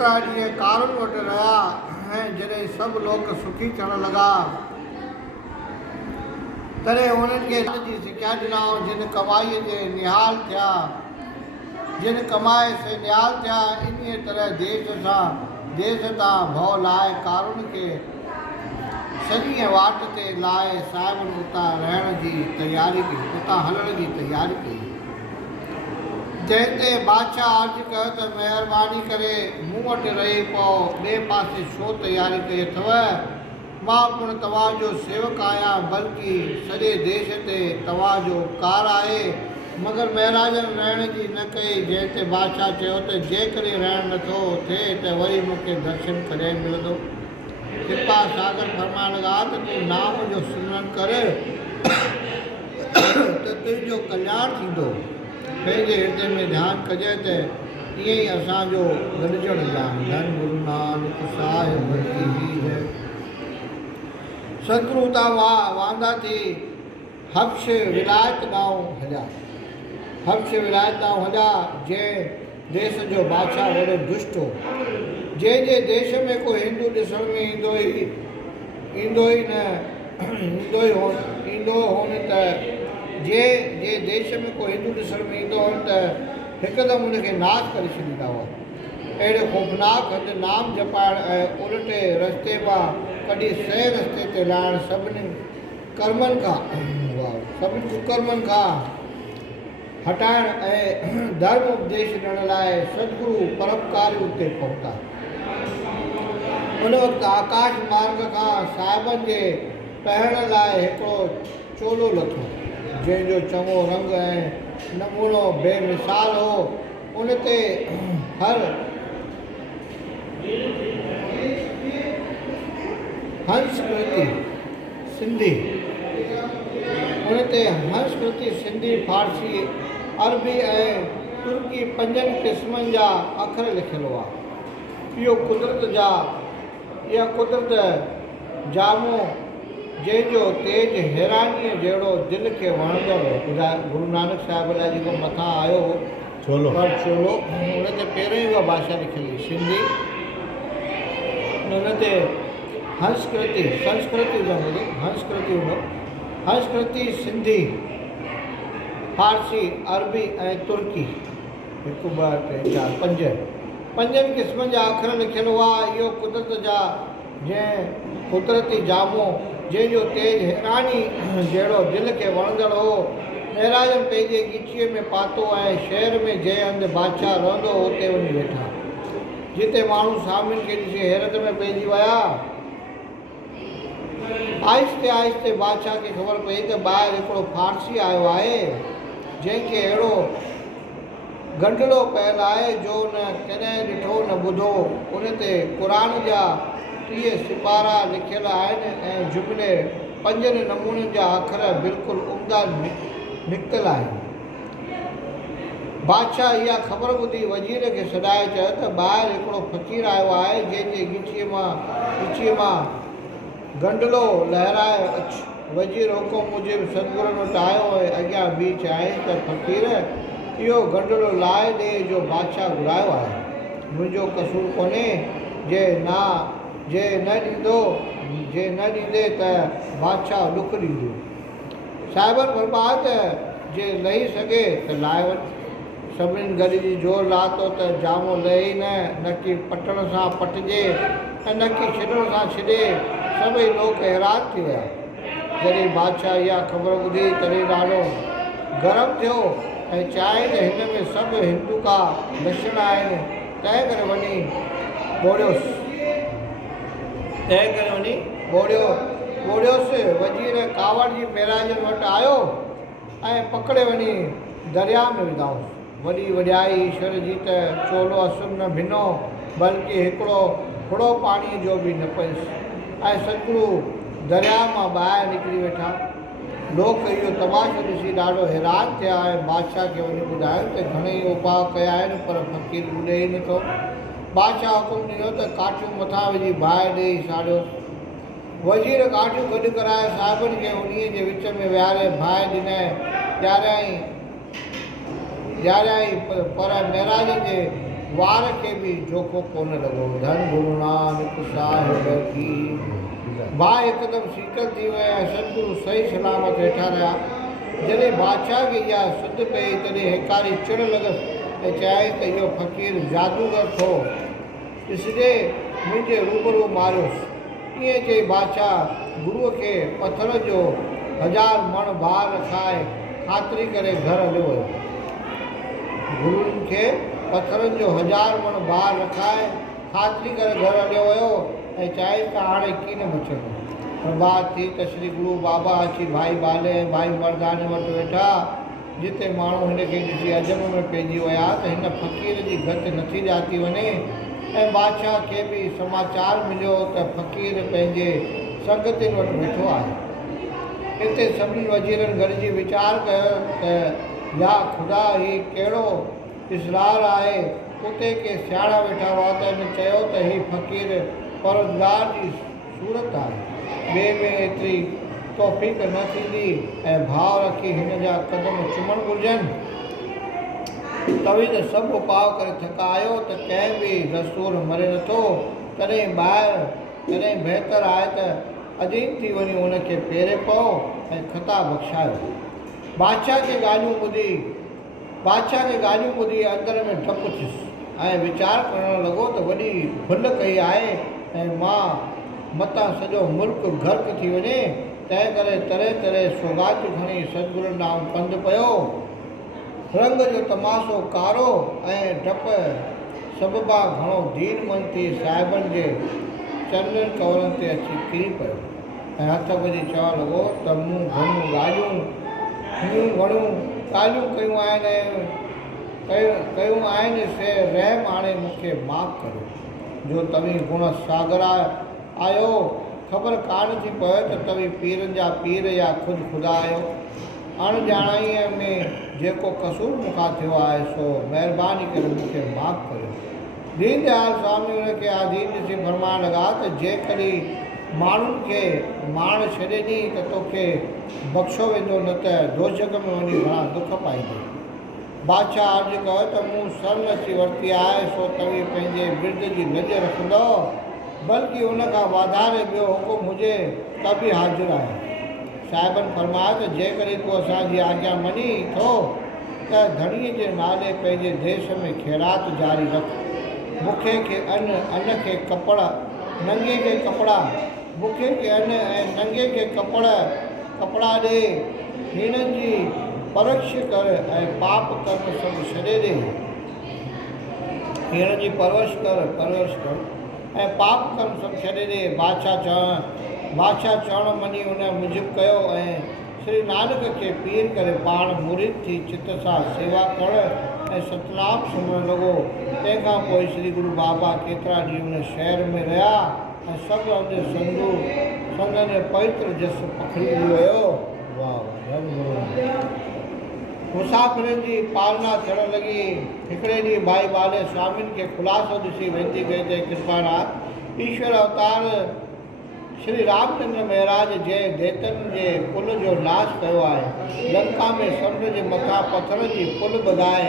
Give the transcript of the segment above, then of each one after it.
जीअं कारण वटि रहिया ऐं जॾहिं सभु लोक सुखी थियणु लॻा तॾहिं उन्हनि खे जी सिख्या ॾिनऊं जिन कमाईअ जे निहाल थिया जिन कमाए से निहाल थिया इन्हीअ तरह देश तां भउ लाइ कारुण खे सॼी वाट ते लाइ साहिबनि उतां रहण जी तयारी कई, उतां हलण जी तयारी कई। जंहिं ते बादशाह अर्ज़ु कयो त महिरबानी करे मूं वटि रही पओ, ॿिए पासे छो तयारी कई अथव? मां पिणु तव्हांजो सेवक आहियां, बल्कि सॼे देश ते तव्हांजो उपकार आहे। मगर महाराजनि रहण जी न कई। जंहिं ते बादशाह चयो त जेकॾहिं रहण नथो थिए त वरी मूंखे दर्शन कॾहिं मिलंदो। कृपा सागर फरमाइण लॻा त तूं नाम जो सिमरन कर त तुंहिंजो कल्याण थींदो। पंहिंजे हृदय में ध्यानु कजे त ईअं ई असांजो गॾिजण जान धन गुरु नानक साहिब जी है। सतगुरु तां वांदा थी हब्श विलायत ॾांहुं हलिया। हब्श विलायत ॾांहुं हलिया। जंहिं देश जो बादशाह वॾो दुष्ट हो, जंहिंजे देश में को हिंदू ॾिसण में ईंदो होन त जे देश में को हिंदू ॾिसण में ईंदो हो त हिकदमि उनखे नाश करे छॾींदा हुआ। अहिड़े ख़ौफ़नाक हंधि नाम जपाइण ऐं उल्टे रस्ते मां कॾहिं सही रस्ते ते लाइण सभिनी कुकर्मनि खां हटाइण ऐं धर्म उपदेश ॾियण लाइ सतगुरु परोपकारी उते पहुता। उन वक़्तु आकाश मार्ग खां साहिबनि जे पहिरण लाइ हिकिड़ो चोलो लथो, जंहिंजो चङो रंग ऐं नमूनो बेमिसाल हो। उन ते हंसकृति सिंधी, फारसी, अरबी ऐं तुर्की 5 क़िस्मनि जा अखर लिखियल हुआ। इहा कुदरत जामो जंहिंजो तेज हैरानीअ जहिड़ो दिलि खे वणंदड़ हो। गुरु नानक साहिब लाइ जेको मथां आयो चोलो, उन ते पहिरियों ई उहा भाषा लिखियलु हुई, सिंधी। उन ते संस्कृति सिंधी, फारसी, अरबी ऐं तुर्की 1 2 3 4 5 क़िस्मनि जा अखर लिखियल हुआ। इहो कुदरती जामो जंहिंजो तेज हैरानी जहिड़ो दिलि खे वणंदड़ हो, महाराजनि पंहिंजे ॻिचीअ में पातो ऐं शहर में जंहिं हंधि बादशाह रहंदो हो उते वञी वेठा। जिते माण्हू स्वामियुनि खे ॾिसी हैरत में पइजी विया। आहिस्ते आहिस्ते बादशाह खे ख़बर पई त ॿाहिरि हिकिड़ो फारसी आयो आहे, जंहिंखे अहिड़ो गंढलो पियल आहे जो न कॾहिं ॾिठो न ॿुधो। उन ते क़ुर जा 30 सिपारा लिखियल आहिनि ऐं जुमिले 5 नमूननि जा अखर बिल्कुलु उम्दा निकितल आहिनि। बादशाह इहा ख़बर ॿुधी वज़ीर खे सॾाए चयो त ॿाहिरि हिकिड़ो फ़क़ीर आयो आहे, जंहिंजे ॻिचीअ मां गंढलो लहराए अच। वज़ीर हुकुम मूजिबि सतगुरनि वटि आयो ऐं अॻियां बीह चयाईं त फ़क़ीर, इहो गंढलो लाहे ॾे जो बादशाह घुरायो आहे। मुंहिंजो कसूर कोन्हे। जे न ॾींदे त बादशाह ॾुख ॾींदो। साहिबनि फरमायो त जे लही सघे त लाहे वञ। सभिनीनि गॾिजी ज़ोर लाथो त जामो लहे ई न कि पटण सां पटिजे ऐं न कि छॾण सां छॾे। सभई लोग हैरान थी विया। जॾहिं बादशाह इहा ख़बर ॿुधी तॾहिं ॾाढो गरम थियो ऐं चाहे त हिन में सभु हिंदू का लक्षण आहिनि, तंहिं करे वञी ॿोड़ियोसि। वज़ीर कावड़ जी महाराजनि वटि आयो ऐं पकड़े वञी दरिया में विधाऊं। वॾी वॾियाई ईश्वर जी त चोलो असुर न भिनो, बल्कि हिकिड़ो फुड़ो पाणीअ जो बि न पियुसि ऐं सतगुरु दरिया मां ॿाहिरि निकिरी वेठा। लोक इहो तमाशो ॾिसी ॾाढो हैरान थिया ऐं बादशाह खे वञी ॿुधायो त घणेई उपाउ कया आहिनि पर फ़क़ीर ॿुधे ई नथो। बादशाह हुकुम ॾिनो त काठियूं मथां विझी बाहि ॾेई साड़ियो। वज़ीर काठियूं गॾु कराए साहिबनि खे उन्हीअ जे विच में विहारे बाहि ॾिनई, ॾियारियाई। पर महाराज जे वार के भी जोखो कोन लॻो। धन गुरु नानक साहिब की। भाउ हिकदमि शीतल थी विया ऐं सतगुरु सही सलामत वेठा रहिया। जॾहिं बादशाह खे इहा सुध पई तॾहिं हिकारी चिड़ लॻसि ऐं चयाईं त इहो फ़क़ीर जादूगर थो, ॾिसजे मुंहिंजे रूबरू मारियोसि। ईअं चई बादशाह गुरुअ खे पथर जो 1000 मण भार रखाए ख़ातिरी करे घर हलियो वियो। गुरुअनि खे पथरनि जो 1000 मण भार रखाए ख़ातिरी करे घर हलियो वियो ऐं चयाईं त हाणे कीन बचंदो। प्रभात थी त श्री गुरु बाबा अची भाई बाले ऐं भाई मर्दाने वटि वेठा। जिते माण्हू हिन खे ॾिसी अजब में पइजी विया त हिन फ़क़ीर जी गति नथी जाती वञे। ऐं बादशाह खे बि समाचार मिलियो त फ़क़ीर पंहिंजे संगतियुनि वटि वेठो आहे। हिते सभिनी वज़ीरनि गॾिजी वीचार कयो त या ख़ुदा ही कहिड़ो इसरार आहे। उते के सियाणा वेठा हुआ त हिन चयो त ही फ़क़ीर परवरदिगार जी सूरत आहे। ॿिए में एतिरी तौफ़ीक़ न थींदी ऐं भाव रखी हिन जा क़दम चुमणु घुरिजनि। तव्हीं त सभु उपाउ करे थका आहियो त कंहिं बि दस्तूर मरे नथो। तॾहिं बहितर आहे त अजीम थी वञी हुनखे पेरे पओ ऐं ख़ता बख़्शायो। बादशाह खे ॻाल्हियूं ॿुधी अंदर में डपु थियुसि ऐं वीचार करणु लॻो त वॾी भुल कई आहे ऐं मां मतां सॼो मुल्क गर्क थी वञे। तंहिं करे तरह तरह सौगातूं खणी सतगुरुनि ॾांहुं पंधु पियो। रंग जो तमाशो कारो ऐं डप सबबा घणो दीनमन थी साहिबनि जे चरणनि कवरनि ते अची किरी पियो ऐं हथ विझी चवणु लॻो त मूं घणियूं ॻाल्हियूं कयूं आहिनि से रहम हाणे मूंखे माफ़ करियो। जो तव्हीं गुण सागरा आहियो, ख़बर कान थी पए त तव्हीं पीरनि जा पीर या ख़ुदि ख़ुदा आहियो। अणॼाणाईअ में जेको कसूर मूंखां थियो आहे सो महिरबानी करे मूंखे माफ़ करियो। दीन दयाल स्वामी हुनखे आधीन ॾिसी फरमाइण लॻा त जेकॾहिं माण्हुनि खे माण छॾे ॾी त तोखे बख़्शो वेंदो, न त दोज़ख में वञी घणा दुख पाईंदे। बादशाह अर्ज़ु कयो त मूं सर अची वरिती आहे सो तव्हीं पंहिंजे बिरद जी लज रखंदो, बल्कि उनखां वाधारे ॿियो हुकुम हुजे त बि हाज़िर आहे। साहिबनि फरमायो त जेकॾहिं तूं असांजी आज्ञा मञी थो त धणीअ जे नाले पंहिंजे देश में ख़ैरात जारी रख। बुखे खे अन्न खे कपिड़ा, नंगे खे कपिड़ा, बुखे खे अन्न ऐं नंगे खे कपिड़ा ॾे। हीननि जी परख कर ऐं पाप कर्म सभु छॾे ॾे। हीननि जी परवरिश कर ऐं पाप कर्म सभु छॾे ॾे। बादशाह चवणु मञी उन मुजिब कयो ऐं श्री नानक खे पीर करे पाण मुरीद थी चित सां सेवा करणु ऐं सतनाम सुम्हणु लॻो। तंहिंखां पोइ श्री गुरु बाबा केतिरा ॾींहं उन शहर में रहिया ऐं सभु हंधि संदनि पवित्र जस पखिड़िजी वियो। मुसाफ़िरनि जी पालना थियणु लॻी। हिकिड़े ॾींहुं भाई बाले स्वामियुनि खे ख़ुलासो ॾिसी वेंदी कई त कृपानाथ ईश्वर अवतार श्री रामचंद्र महाराज जंहिं देतनि जे पुल जो नाश कयो आहे, लंका में समुंड जे मथां पथर जी पुल ॿधाए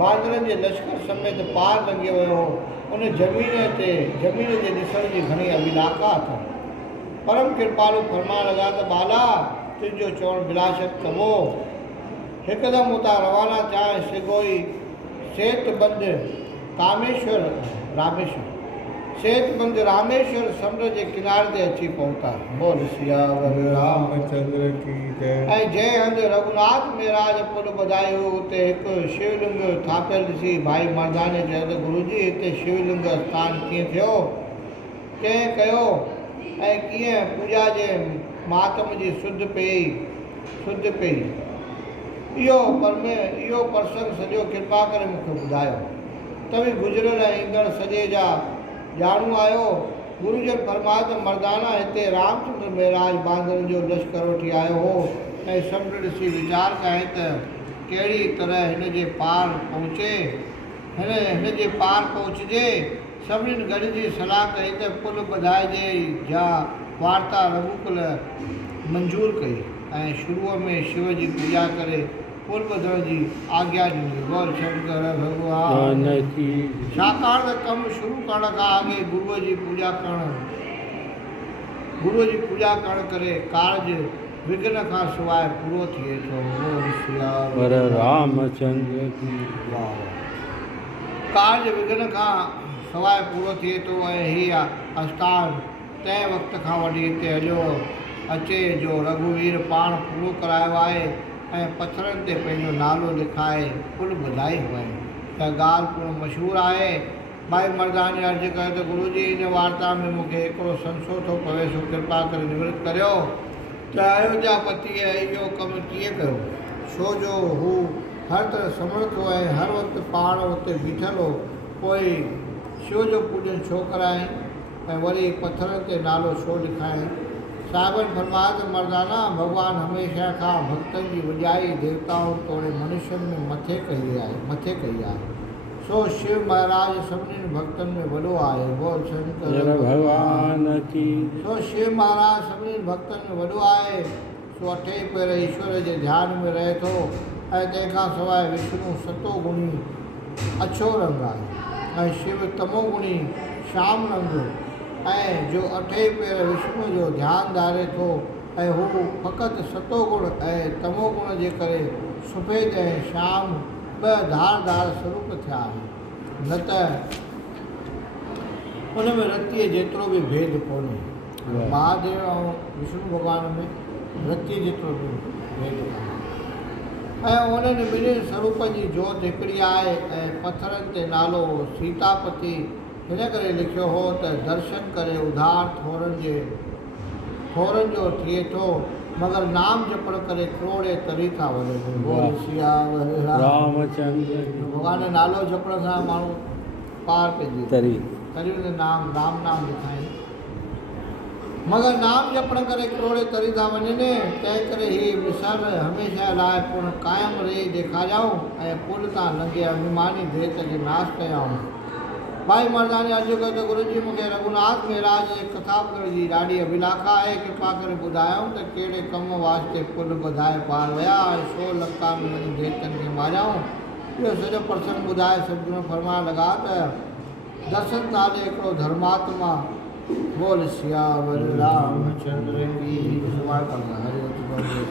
बांदरनि जे लश्कर समेत पार लंघी वियो। उन ज़मीन जे ॾिसण जी घणी अभिलाषा अथनि। परम कृपालु फरमाइण लॻा त बाला तुंहिंजो चवणु बिलाशत कबो। हिकदमि उतां रवाना थिया सिगोई रामेश्वर समुंड जे किनारे ते अची पहुता। बोल सियावर रामचंद्र की जय। ऐं जंहिं हंधि रघुनाथ महाराज पुल ॿधायो उते हिकु शिवलिंग थापियल ॾिसी भाई मर्दाने चयो त गुरुजी हिते शिवलिंग स्थान कीअं थियो, कंहिं कयो ऐं कीअं पूॼा जे मातम जी सुध पई। इहो प्रसंग सॼो कृपा करे मूंखे ॿुधायो। तव्हीं गुज़िरियल ऐं ईंदड़ सॼे जा ॼाणू आहियो। गुरुजन फरमायो त मर्दाना हिते रामचंद्र महाराज बांदरनि जो लश्कर वठी आयो हो ऐं समुंड ॾिसी वीचार कई त कहिड़ी तरह हिन जे पार पहुचजे। सभिनीनि गॾिजी सलाह कई त पुल ॿधाइजे या वार्ता रघुकुल मंज़ूर कई ऐं शुरूअ में शिव जी पूॼा करे पुलभद्र जी आज्ञा ॾिनी। बोल शंकर भगवान की छाकाणि त कमु शुरू करण खां अॻे गुरूअ जी पूॼा करण करे कार्य विघ्न खां सवाइ पूरो थिए थो। बोल सियावर पर रामचंद्र की वाह। कार्य विघ्न खां सवाइ पूरो थिए थो ऐं हीअ आस्थान तंहिं वक़्त खां वठी हिते हलियो अचे जो रघुवीर पाण पूरो करायो आहे ऐं पथरनि ते पंहिंजो नालो लिखाए कुल ॿुधाई हुअईं। त ॻाल्हि पिणु मशहूरु आहे। भाई मर्दानी अर्ज़ु कयो त गुरू जी इन वार्ता में मूंखे हिकिड़ो संशय थो पवे, सो कृपा करे निवृत करियो त अयोध्यापतीअ इहो कमु कीअं कयो, छो जो हू हर तरह समर्थ हो ऐं हर वक़्तु पाण उते बीठल हो। पोइ शिव जो पूॼन छो करायईं ऐं वरी पथरनि ते नालो छो लिखायईं। साहिबनि फरमाया त मर्दाना भॻवानु हमेशह खां भक्तनि जी वॼाई देवताउनि तोड़े मनुष्यनि में मथे कई आहे। सो शिव महाराज सभिनी भक्तनि में वॾो आहे। बोल शंकर भगवान की सो शिव महाराज सभिनी भक्तनि में वॾो आहे। सो अठे पैर ईश्वर जे ध्यान में रहे थो ऐं तंहिंखां सवाइ विष्णु सतोगुणी अछो रंग आहे ऐं शिव तमोगुणी श्याम रंग ऐं जो अठे पैर विष्णु जो ध्यानु धारे थो ऐं हू फ़क़ति सतोगुण ऐं तमोगुण जे करे सफ़ेद ऐं श्याम ॿ धार स्वरूप थिया आहिनि। न त उन में रतीअ जेतिरो बि भेद कोन्हे। महादेव ऐं विष्णु भॻवान में रतीअ जेतिरो बि भेद कोन्हे ऐं उन्हनि ॿिन्हिनि स्वरूप जी जोति हिकिड़ी आहे। ऐं पथरनि ते नालो सीतापति हिन करे लिखियो हो त दर्शन करे उधार थोरनि जो थिए थो, मगर नाम जपण करे करोड़े तरी था वञनि। बोल सियावर रामचंद्र भॻवान जो नालो जपण सां माण्हू पार पइजी तरी हुन राम नाम लिखाई, मगर नाम जपण करे करोड़े तरी था वञनि। तंहिं करे ही मिसाल हमेशह लाइ पूर्ण क़ाइमु रही ॾेखारियाऊं ऐं पुल तां लंघे अभिमानी देत खे नाश कयाऊं। भाई मर्दानी अर्ज़ु कयो त गुरू जी मूंखे रघुनाथ महाराज जे कथा ॿुधण जी ॾाढी अभिलाखा आहे। कृपा करे ॿुधायूं त कहिड़े कम वास्ते पुल ॿधाए पार विया ऐं छो लंका में वञी देतनि खे मारियाऊं। इहो सॼो प्रसंग ॿुधाए सतगुरू फरमाइण लॻा त दर्शन नाले हिकिड़ो धर्मात्मा बोल सियावर रामचंद्र की